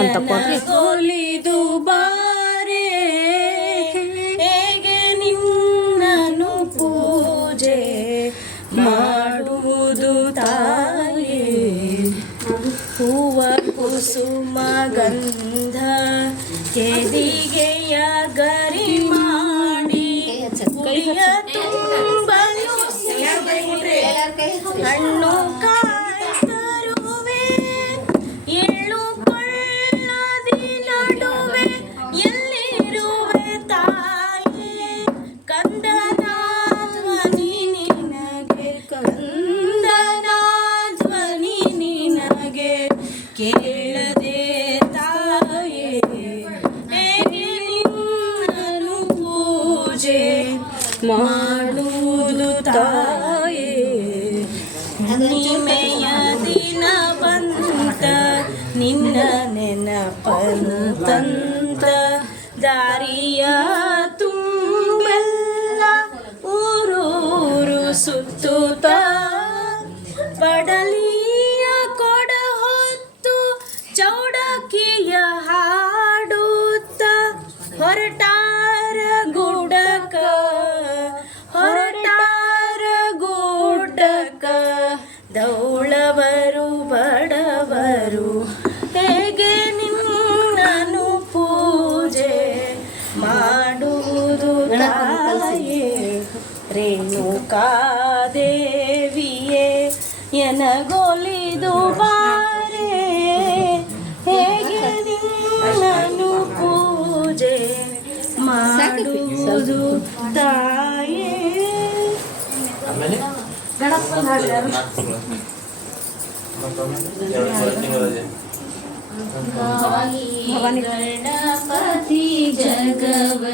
ಅಂತ. ಒಲಿದು ಬಾರೆ ಹೇಗೆ ನಿನ್ನನು ಪೂಜೆ ಮಾಡುವುದು ತಾಯಿ? ಹೂವ ಕುಸುಮ ಗಂಧ ಕೆದಿಗೆಯ ಗರಿ ಮಾಡಿ ಕುಳಿಯ ತುಂಬಲು ಹಣ್ಣು ಧ್ವನಿ ನಿನಗೆ ಕೇಳದೆ ಮಾಡುವುದು ತಾಯೇ? ಹುಣ್ಣಿಮೆಯ ದಿನ ಬಂತ ನಿನ್ನ ನೆನಪಂತ ದಾರಿಯ ತುಂಬೆಲ್ಲ ಊರೂರು ಸುತ್ತುತ್ತ ದೌಳವರು ಬಡವರು ಹೇಗೆ ನಿನ್ನನು ಪೂಜೆ ಮಾಡುವುದು ತಾಯೇ? ರೇಣುಕಾದೇವಿಯೇ ಎನಗೊಲಿದು ಬಾರೆ? ಹೇಗೆ ನಿನ್ನನು ಪೂಜೆ ಮಾಡುವುದು ತಾಯೇ? ಭವಾನಿ ಗಣಪತಿ ಜಗವ